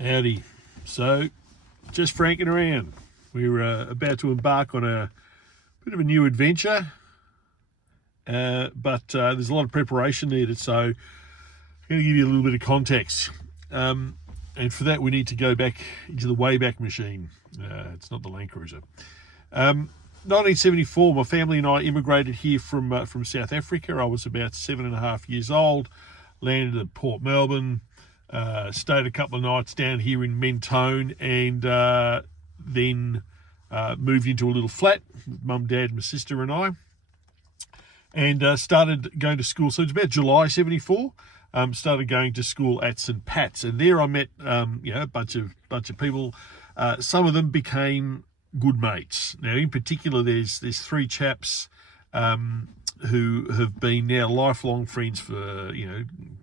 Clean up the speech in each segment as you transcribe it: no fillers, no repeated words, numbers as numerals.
Howdy. So, just franking around. We're about to embark on a bit of a new adventure, but there's a lot of preparation needed. So, I'm going to give you a little bit of context. And for that, we need to go back into the Wayback Machine. It's not the Land Cruiser. 1974, my family and I immigrated here from South Africa. I was about 7.5 years old, landed at Port Melbourne, stayed a couple of nights down here in Mentone, and then moved into a little flat with mum, dad, my sister and I, and started going to school. So it's about July 74. Started going to school at St Pat's, and there I met a bunch of people. Some of them became good mates. Now, in particular, there's three chaps who have been now lifelong friends for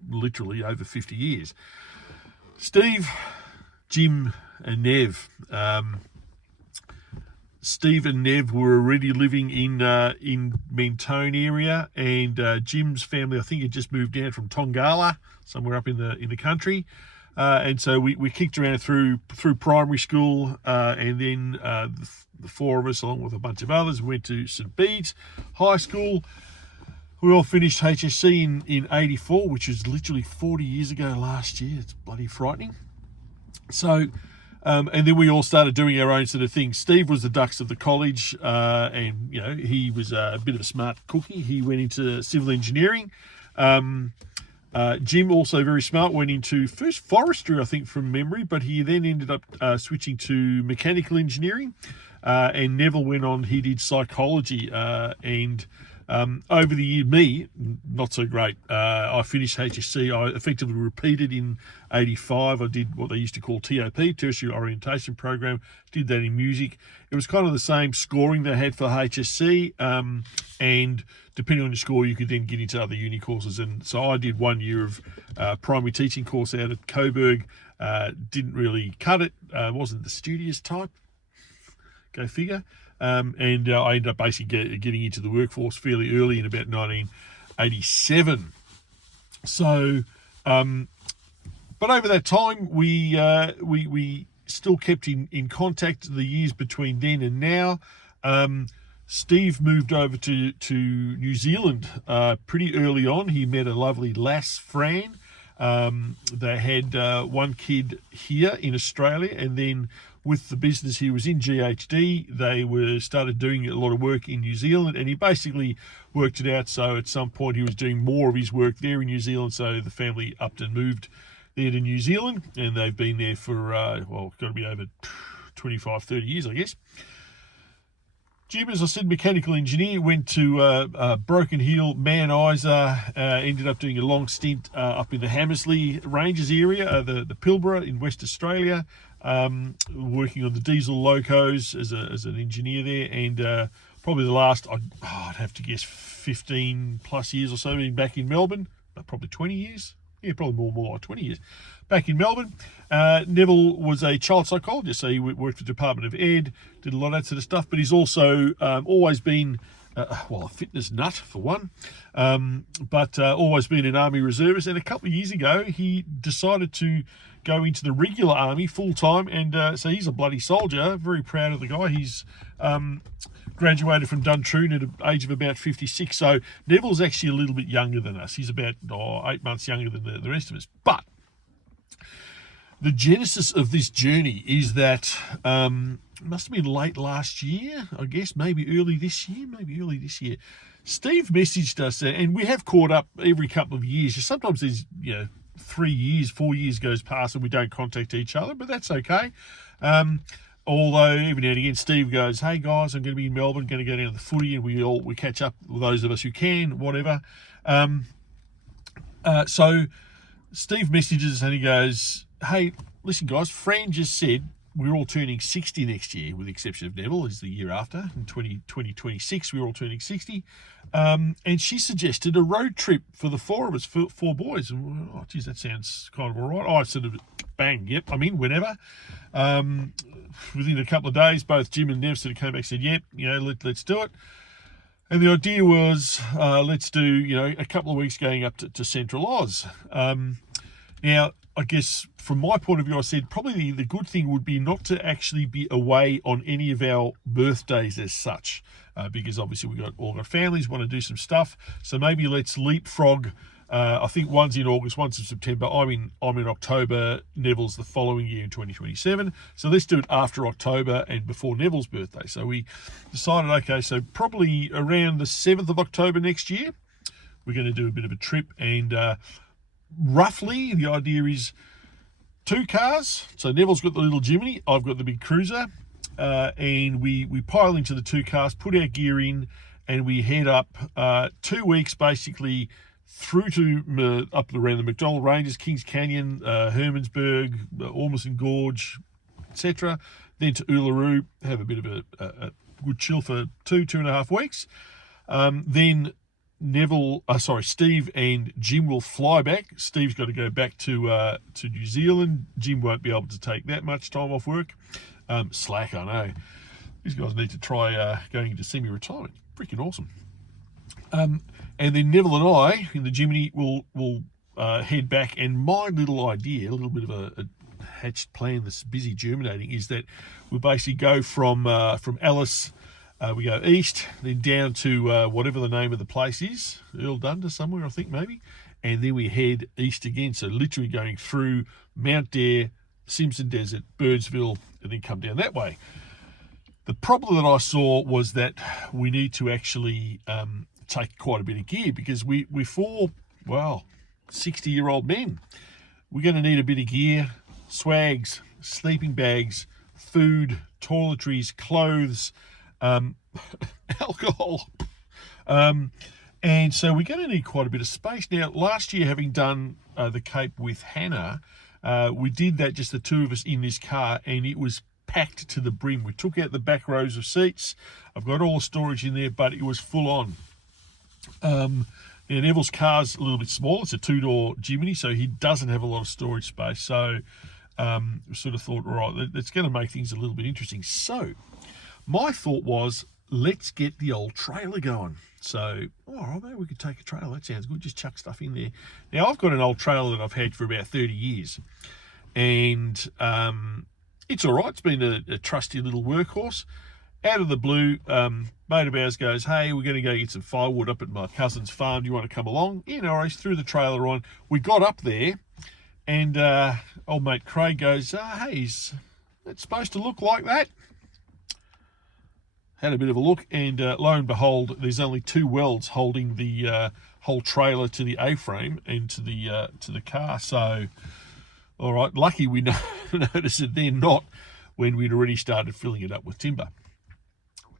literally over 50 years. Steve, Jim, and Nev. Steve and Nev were already living in Mentone area, and Jim's family, I think, had just moved down from Tongala, somewhere up in the country. And so we kicked around through primary school, and then the four of us, along with a bunch of others, went to St Bede's High School. We all finished HSC in 84, which was literally 40 years ago last year. It's bloody frightening. So, and then we all started doing our own sort of thing. Steve was the dux of the college, and he was a bit of a smart cookie. He went into civil engineering. Jim, also very smart, went into first forestry, I think, from memory, but he then ended up switching to mechanical engineering. And Neville went on, he did psychology, and over the year, me, not so great. I finished HSC. I effectively repeated in 85. I did what they used to call TOP, Tertiary Orientation Program, did that in music. It was kind of the same scoring they had for HSC, and depending on your score, you could then get into other uni courses. And so I did 1 year of primary teaching course out at Coburg. Didn't really cut it. Wasn't the studious type. Go figure. And I ended up basically getting into the workforce fairly early in about 1987. So, but over that time, we still kept in contact the years between then and now. Steve moved over to New Zealand pretty early on. He met a lovely lass, Fran. They had one kid here in Australia, and then with the business he was in, GHD, they started doing a lot of work in New Zealand, and he basically worked it out. So at some point he was doing more of his work there in New Zealand, so the family upped and moved there to New Zealand, and they've been there for, got to be over 25, 30 years, I guess. Jim, as I said, mechanical engineer, went to Broken Hill, Man Isa, ended up doing a long stint up in the Hammersley Ranges area, the Pilbara in West Australia, working on the diesel locos as an engineer there, and probably the last, I'd have to guess 15 plus years or so, being back in Melbourne, probably 20 years. Yeah, probably more like 20 years. Back in Melbourne, Neville was a child psychologist, so he worked for the Department of Ed, did a lot of that sort of stuff, but he's also always been, a fitness nut for one, but always been an Army reservist, and a couple of years ago, he decided to go into the regular Army full-time, and so he's a bloody soldier, very proud of the guy. He's graduated from Duntroon at the age of about 56, so Neville's actually a little bit younger than us. He's about 8 months younger than the rest of us. But the genesis of this journey is that it must have been late last year, I guess, maybe early this year. Steve messaged us, and we have caught up every couple of years. Sometimes there's 3 years, 4 years goes past and we don't contact each other, but that's okay. Although every now and again Steve goes, "Hey guys, I'm going to be in Melbourne, going to go down to the footy," and we catch up with those of us who can, whatever. So Steve messages and he goes, "Hey, listen guys, Fran just said we're all turning 60 next year, with the exception of Neville, is the year after, in 2026, we're all turning 60. And she suggested a road trip for the four of us, four boys." And, oh, geez, that sounds kind of all right. I sort of, bang, yep, I'm in, whenever. Within a couple of days, both Jim and Nev sort of came back and said, "Yep, let's do it." And the idea was, let's do, a couple of weeks going up to Central Oz. Now, I guess from my point of view, I said probably the good thing would be not to actually be away on any of our birthdays as such, because obviously we all got families, want to do some stuff. So maybe let's leapfrog. I think one's in August, one's in September. I'm in October. Neville's the following year in 2027. So let's do it after October and before Neville's birthday. So we decided, okay, so probably around the 7th of October next year, we're going to do a bit of a trip. And roughly the idea is 2 cars. So Neville's got the little Jimny, I've got the big cruiser, and we pile into the 2 cars, put our gear in, and we head up 2 weeks basically through to up around the McDonald Ranges, Kings Canyon, Hermansburg, Ormiston Gorge, etc. Then to Uluru, have a bit of a good chill for 2.5 weeks. Then Steve and Jim will fly back. Steve's got to go back to New Zealand. Jim won't be able to take that much time off work. Slack, I know. These guys need to try going into semi-retirement. Freaking awesome. And then Neville and I in the Jimny will head back. And my little idea, a little bit of a hatched plan that's busy germinating, is that we'll basically go from Alice. We go east, then down to whatever the name of the place is, Earl Dundas somewhere, I think maybe, and then we head east again. So literally going through Mount Dare, Simpson Desert, Birdsville, and then come down that way. The problem that I saw was that we need to actually take quite a bit of gear, because we're 60-year-old men. We're going to need a bit of gear, swags, sleeping bags, food, toiletries, clothes, alcohol. And so we're going to need quite a bit of space. Now, last year, having done the Cape with Hannah, we did that, just the 2 of us in this car, and it was packed to the brim. We took out the back rows of seats. I've got all the storage in there, but it was full on. Neville's car's a little bit small. It's a 2-door Jimny, so he doesn't have a lot of storage space. So we sort of thought, right, that's going to make things a little bit interesting. So my thought was, let's get the old trailer going. So, maybe we could take a trailer. That sounds good. Just chuck stuff in there. Now, I've got an old trailer that I've had for about 30 years. And it's all right. It's been a trusty little workhorse. Out of the blue, mate of ours goes, hey, we're going to go get some firewood up at my cousin's farm. Do you want to come along? Yeah, no worries. Threw the trailer on. We got up there, and old mate Craig goes, hey, is it supposed to look like that? Had a bit of a look, and lo and behold, there's only 2 welds holding the whole trailer to the A-frame and to the car. So, all right, lucky we noticed it then, not when we'd already started filling it up with timber.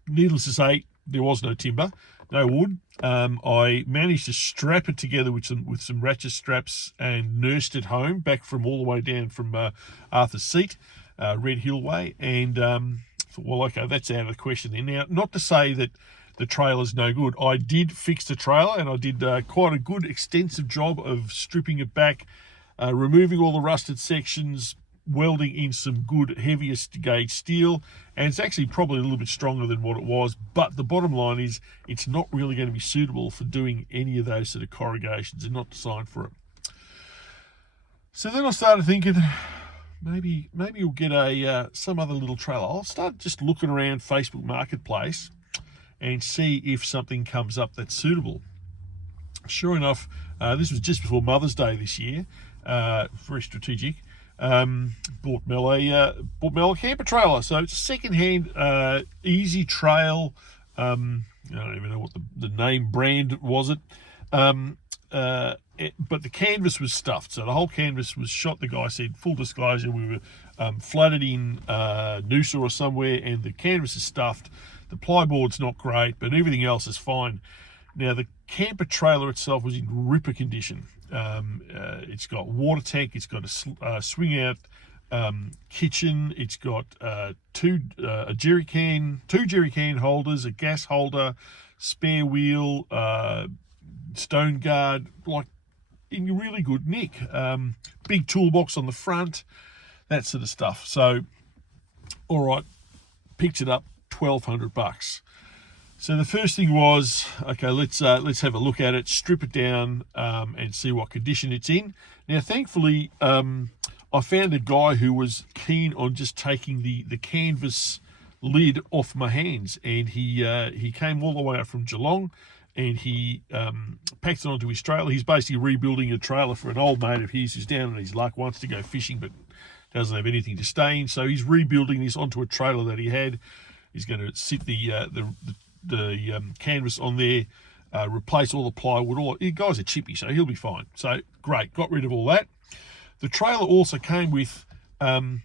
Needless to say, there was no timber, no wood. I managed to strap it together with some ratchet straps and nursed it home back from all the way down from Arthur's Seat, Red Hill Way, and thought, well, okay, that's out of the question then. Now, not to say that the trailer's no good. I did fix the trailer, and I did quite a good extensive job of stripping it back, removing all the rusted sections, welding in some good heaviest gauge steel, and it's actually probably a little bit stronger than what it was, but the bottom line is it's not really going to be suitable for doing any of those sort of corrugations. It's not designed for it. So then I started thinking, maybe we'll get some other little trailer. I'll start just looking around Facebook Marketplace and see if something comes up that's suitable. Sure enough, this was just before Mother's Day this year, very strategic. Bought Mel a camper trailer. So it's a second-hand, easy trail. I don't even know what the name brand was it. But the canvas was stuffed. So the whole canvas was shot. The guy said, full disclosure, we were flooded in Noosa or somewhere, and the canvas is stuffed. The plyboard's not great, but everything else is fine. Now, the camper trailer itself was in ripper condition. It's got water tank, it's got a swing out kitchen, it's got two jerry can holders, a gas holder, spare wheel, stone guard, like in really good nick. Big toolbox on the front, that sort of stuff. So, all right, picked it up, $1,200. So the first thing was, okay, let's have a look at it, strip it down, and see what condition it's in. Now, thankfully, I found a guy who was keen on just taking the canvas lid off my hands, and he came all the way up from Geelong, and he packed it onto his trailer. He's basically rebuilding a trailer for an old mate of his who's down on his luck, wants to go fishing but doesn't have anything to stay in. So he's rebuilding this onto a trailer that he had. He's going to sit the canvas on there, replace all the plywood. The guy's a chippy, so he'll be fine. So great, got rid of all that. The trailer also came with a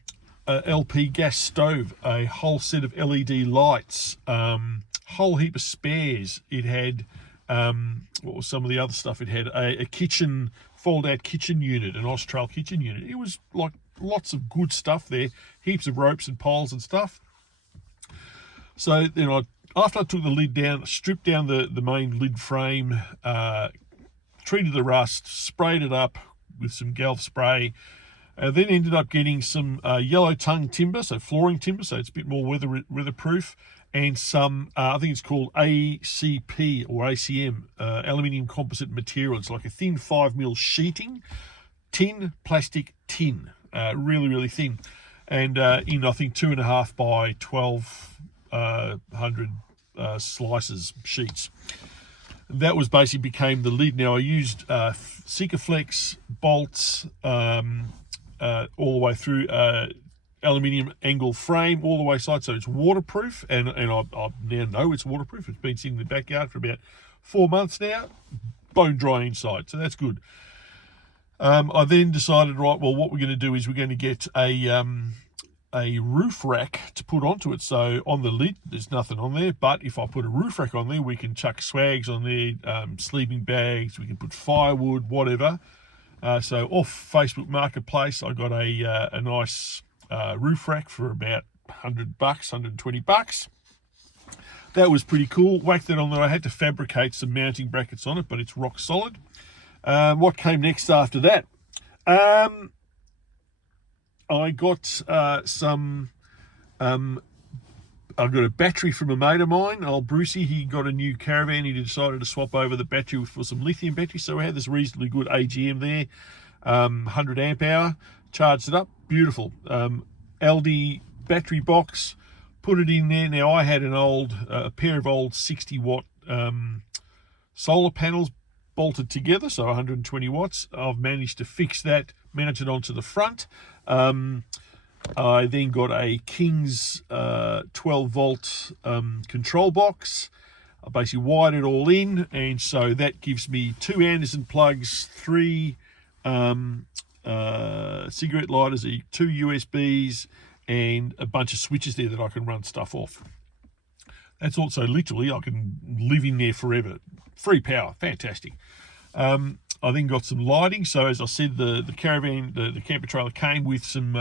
LP gas stove, a whole set of LED lights, whole heap of spares. It had what was some of the other stuff? It had a kitchen, fold-out kitchen unit, an Austral kitchen unit. It was like lots of good stuff there, heaps of ropes and poles and stuff. So then after I took the lid down, stripped down the main lid frame, treated the rust, sprayed it up with some Galv spray, then ended up getting some yellow tongue timber, so flooring timber, so it's a bit more weatherproof, and some, I think it's called ACP or ACM, aluminium composite material. It's like a thin 5mm sheeting, plastic tin, really, really thin, and in, I think, 2.5 by 1200 slices, sheets. That was basically became the lid. Now I used Sikaflex bolts all the way through, aluminium angle frame all the way side, so it's waterproof, and I now know it's waterproof. It's been sitting in the backyard for about 4 months now, bone dry inside, so that's good. I then decided, right, well, what we're going to do is we're going to get a roof rack to put onto it. So on the lid, there's nothing on there, but if I put a roof rack on there, we can chuck swags on there, sleeping bags, we can put firewood, whatever. So off Facebook Marketplace, I got a nice roof rack for about $100, $120. That was pretty cool. Whacked that on there. I had to fabricate some mounting brackets on it, but it's rock solid. What came next after that? I got I got a battery from a mate of mine, old Brucey. He got a new caravan. He decided to swap over the battery for some lithium batteries. So we had this reasonably good AGM there, 100 amp hour. Charged it up, beautiful. LD battery box, put it in there. Now I had a pair of old 60-watt solar panels bolted together, so 120 watts. I've managed to fix that, mount it onto the front. I then got a King's 12-volt control box. I basically wired it all in, and so that gives me 2 Anderson plugs, 3 cigarette lighters, 2 USBs, and a bunch of switches there that I can run stuff off. That's also literally, I can live in there forever. Free power, fantastic. I then got some lighting. So as I said, the caravan, the camper trailer came with some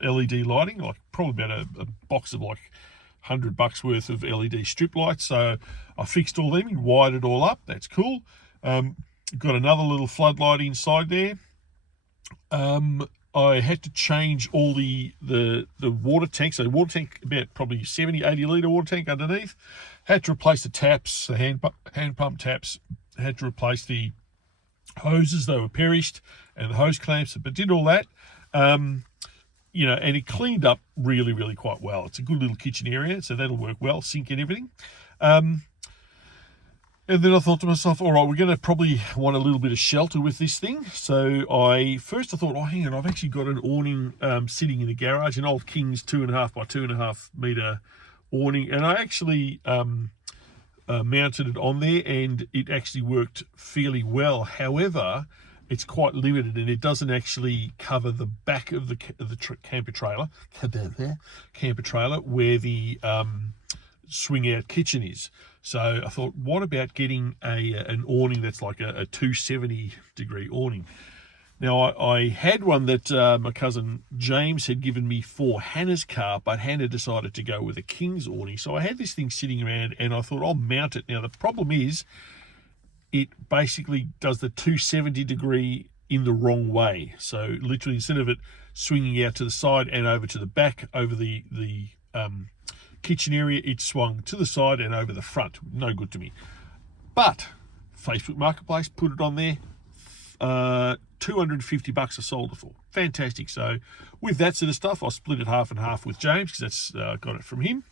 LED lighting, like probably about a box of like $100 worth of LED strip lights. So I fixed all them and wired it all up. That's cool. Got another little floodlight inside there. I had to change all the water tanks. So the water tank, about probably 70, 80 litre water tank underneath. Had to replace the taps, the hand pump taps. Had to replace the hoses, they were perished, and the hose clamps, but did all that. And it cleaned up really, really quite well. It's a good little kitchen area, so that'll work well, sink and everything. And then I thought to myself, all right, we're going to probably want a little bit of shelter with this thing. So I thought, oh, hang on, I've actually got an awning sitting in the garage, an old King's 2.5 by 2.5 metre awning, and I actually mounted it on there, and it actually worked fairly well. However, it's quite limited, and it doesn't actually cover the back of the camper trailer where the swing out kitchen is. So I thought, what about getting an awning that's like a 270 degree awning? Now I had one that my cousin James had given me for Hannah's car, but Hannah decided to go with a King's awning. So I had this thing sitting around, and I thought I'll mount it. Now the problem is, it basically does the 270 degree in the wrong way. So literally, instead of it swinging out to the side and over to the back over the kitchen area, it swung to the side and over the front. No good to me. But Facebook Marketplace put it on there. $250 I sold it for. Fantastic. So with that sort of stuff, I split it half and half with James because that's got it from him.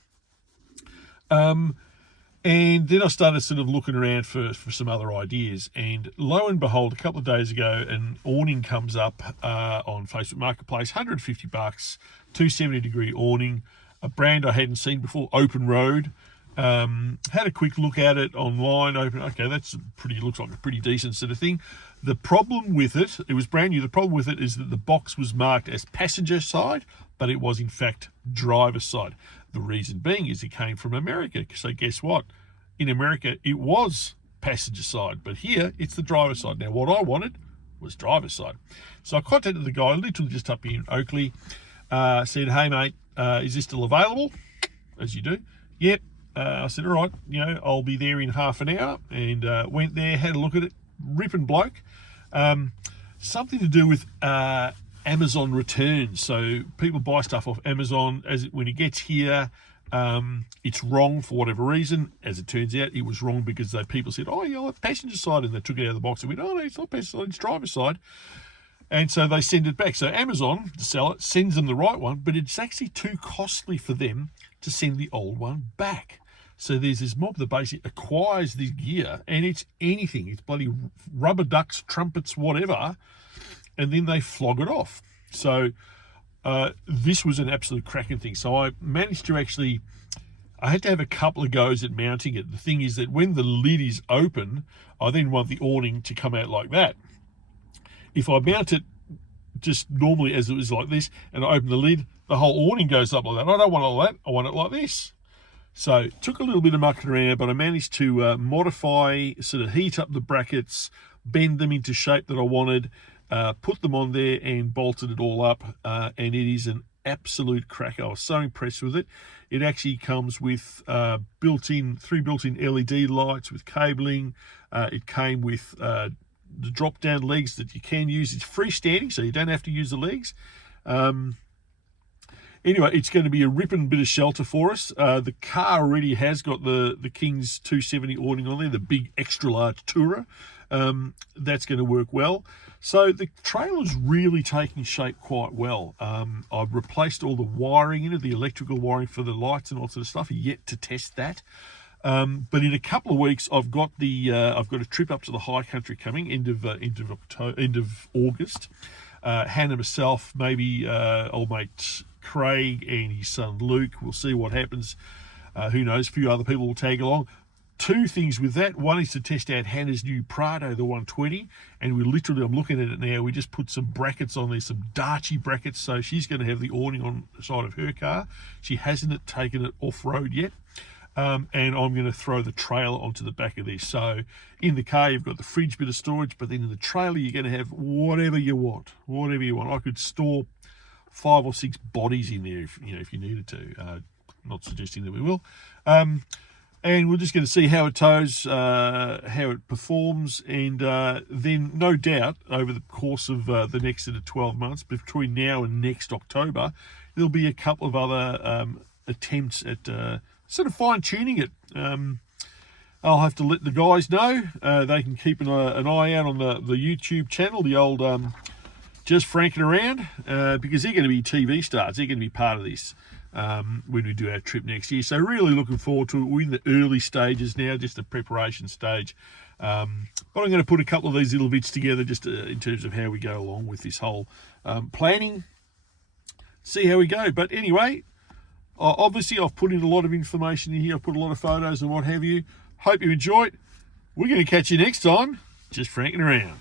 And then I started sort of looking around for some other ideas. And lo and behold, a couple of days ago, an awning comes up on Facebook Marketplace, $150, 270-degree awning, a brand I hadn't seen before, Open Road. Had a quick look at it online. Okay, looks like a pretty decent sort of thing. The problem with it was brand new. The problem with it is that the box was marked as passenger side, but it was in fact driver side. The reason being is it came from America. So guess what? In America, it was passenger side, but here it's the driver side. Now, what I wanted was driver side. So I contacted the guy literally just up here in Oakley, said, hey, mate, is this still available? As you do. Yep. I said, all right, I'll be there in half an hour, and went there, had a look at it. Ripping bloke. Something to do with Amazon returns. So people buy stuff off Amazon. When it gets here, it's wrong for whatever reason. As it turns out, it was wrong because people said, oh, yeah, it's passenger side, and they took it out of the box and went, oh, no, it's not passenger side, it's driver side. And so they send it back. So Amazon, the seller, sends them the right one, but it's actually too costly for them to send the old one back. So there's this mob that basically acquires the gear, and it's anything. It's bloody rubber ducks, trumpets, whatever, and then they flog it off. So this was an absolute cracking thing. So I managed to I had to have a couple of goes at mounting it. The thing is that when the lid is open, I then want the awning to come out like that. If I mount it just normally as it was like this, and I open the lid, the whole awning goes up like that. I don't want all that. I want it like this. So it took a little bit of mucking around, but I managed to modify, sort of heat up the brackets, bend them into shape that I wanted, put them on there and bolted it all up. And it is an absolute cracker. I was so impressed with it. It actually comes with three built-in LED lights with cabling. It came with the drop-down legs that you can use. It's freestanding, so you don't have to use the legs. Anyway, it's going to be a ripping bit of shelter for us. The car already has got the King's 270 awning on there, the big extra large tourer. That's going to work well. So the trailer's really taking shape quite well. I've replaced all the wiring in it, the electrical wiring for the lights and all sort of stuff. Yet to test that. But in a couple of weeks, I've got a trip up to the high country coming, end of August. Hannah, myself, maybe old mate Craig and his son Luke. We'll see what happens. Who knows? A few other people will tag along. Two things with that. One is to test out Hannah's new Prado, the 120, and I'm looking at it now. We just put some brackets on there, some Darchie brackets, so she's going to have the awning on the side of her car. She hasn't taken it off-road yet. And I'm going to throw the trailer onto the back of this. So in the car, you've got the fridge bit of storage, but then in the trailer, you're going to have whatever you want. I could store 5 or 6 bodies in there if you needed to. Not suggesting that we will. And we're just going to see how it tows, how it performs, and then no doubt over the course of the next sort of 12 months, between now and next October, there'll be a couple of other attempts at sort of fine-tuning it. I'll have to let the guys know. They can keep an eye out on the YouTube channel, the old Just Franking Around, because they're going to be TV stars. They're going to be part of this when we do our trip next year. So really looking forward to it. We're in the early stages now, just the preparation stage. But I'm going to put a couple of these little bits together just in terms of how we go along with this whole planning. See how we go. But anyway, obviously I've put in a lot of information in here. I've put a lot of photos and what have you. Hope you enjoy it. We're going to catch you next time. Just Franking Around.